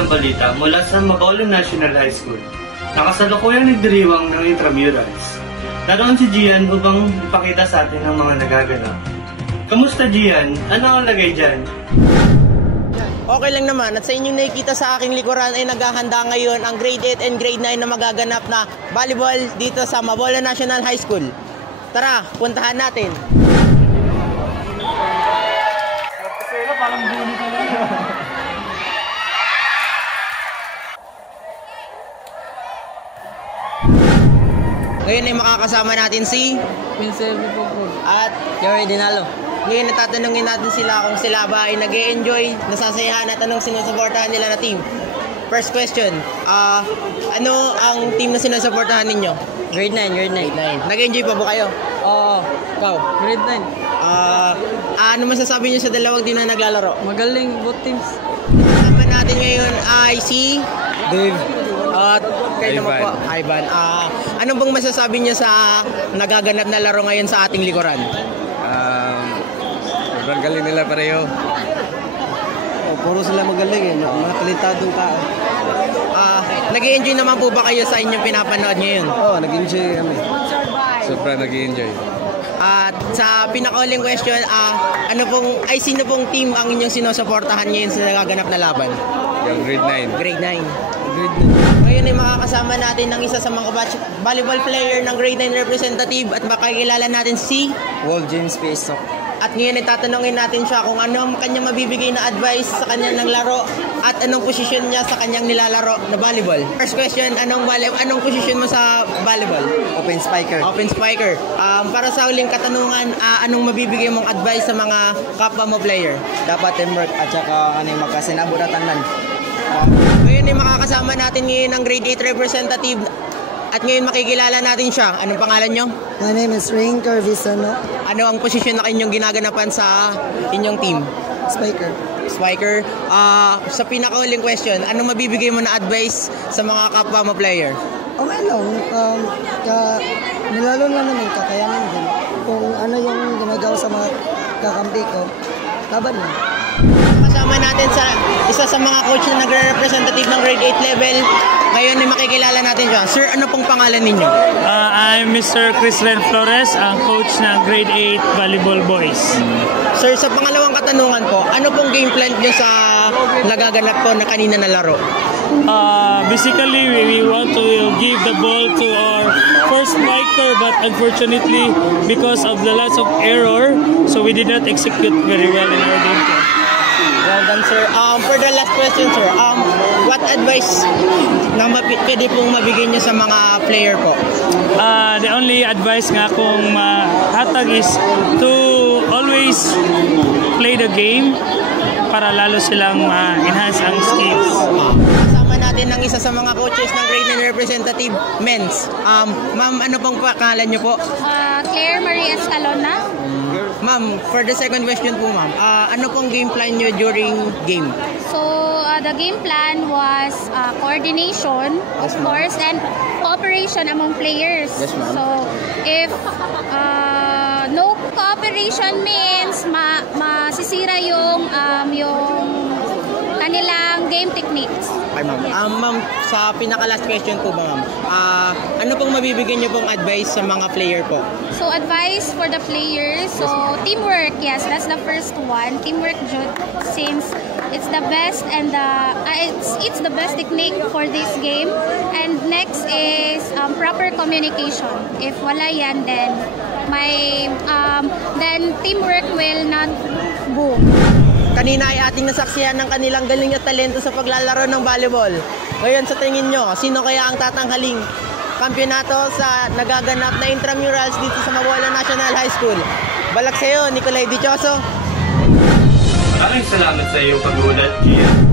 ng balita mula sa Bacolod National High School. Nakasalukuyang nagdiriwang ng intramurals. Naroon si Gian upang ipakita sa atin ang mga nagaganap. Kamusta Gian? Ano ang lagay dyan? Okay lang naman, at sa inyong nakikita sa aking likuran ay naghahanda ngayon ang grade 8 and grade 9 na magaganap na volleyball dito sa Bacolod National High School. Tara, puntahan natin. Ngayon ay makakasama natin si Pincel Pupukul at Joey Dinalo. ngayon natatanungin natin sila kung sila ba ay nag-e-enjoy, nasasayahan at anong sinusuportahan nila na team. First question, ano ang team na sinusuportahan ninyo? Grade 9, grade 9. Nag-enjoy pa ba kayo? Oo. Ikaw? Grade 9. Ano masasabi niyo sa dalawang team na naglalaro? Magaling, both teams. Kasama natin ngayon ay si Dave. at kayo naman po, Ivan. Ano bang masasabi niyo sa nagaganap na laro ngayon sa ating likuran? Sobrang galing nila pareho. Puro sila magaling eh. Mga talentadong tao. Nag-enjoy naman po ba kayo sa inyong pinapanood ngayon? Oo, nag-enjoy kami. Sobrang nag-i-enjoy. At sa pinaka-huling question, sino pong team ang inyong sinusuportahan ngayon sa nagaganap na laban? Yung grade 9. Grade 9. Grade Ngayon ay makakasama natin ng isa sa mga volleyball player ng grade 9 representative at makikilala natin si Wall James Pesok. at ngayon ay tatanungin natin siya kung ano ang kanyang mabibigay na advice sa kanyang laro at anong posisyon niya sa kanyang nilalaro na volleyball. First question, anong posisyon mo sa volleyball? Open spiker. Open spiker. Para sa huling katanungan, anong mabibigay mong advice sa mga kapwa mo player? Dapat teamwork at saka magkasinabot at tanan. Ngayon ay makakasama natin ngayon ang grade 8 representative at ngayon makikilala natin siya. Anong pangalan nyo? My name is Rain Carvisano. Ano ang posisyon na inyong ginaganapan sa inyong team? Spiker. Spiker. Sa pinakahuling question, anong mabibigay mo na advice sa mga kapwa mo player? Okay lang. Nilalo lang naman kakayanin din. Kung ano yung ginagawa sa mga kakampi ko, laban mo. Kasama natin sa isa sa mga coach na nagre-representative ng grade 8 level. Ngayon ay makikilala natin siya. Sir, ano pong pangalan ninyo? I'm Mr. Chris Len Flores, ang coach ng grade 8 volleyball boys. Sir, sa pangalawang katanungan po, ano pong game plan nyo sa nagaganap po na kanina na laro? Basically, we want to give the ball to our first spiker, but unfortunately, because of the lots of error, so we did not execute very well in our game plan. Well done, sir. For the last question, sir, what advice na pwede pong mabigay nyo sa mga player po? The only advice nga kung hatag is to always play the game para lalo silang enhance ang skills. Kasama natin ng isa sa mga coaches ng grade 9 representative men's. Ma'am, ano pong pangalan nyo po? Claire Marie Escalona. Ma'am, for the second question po, ma'am, ano pong game plan nyo during game? So, the game plan was coordination, of course, and cooperation among players. Yes, ma'am. So, if no cooperation means masisira yung kanilang game techniques. Ay, ma'am. Ma'am, sa pinaka-last question po ba, ma'am, ano pong mabibigyan nyo pong advice sa mga player po? So, advice for the players. So, teamwork. Yes, that's the first one. Teamwork, since it's the best and it's the best technique for this game. And next is proper communication. If wala yan, then teamwork will not boom. Kanina ay ating nasaksihan ng kanilang galing at talento sa paglalaro ng volleyball. Ngayon, sa tingin nyo, sino kaya ang tatanghaling kampyonato sa nagaganap na intramurals dito sa Bacolod National High School? Balak sa'yo, Nicolay Dichoso. Maraming salamat sa iyong pag-uulat, Gian.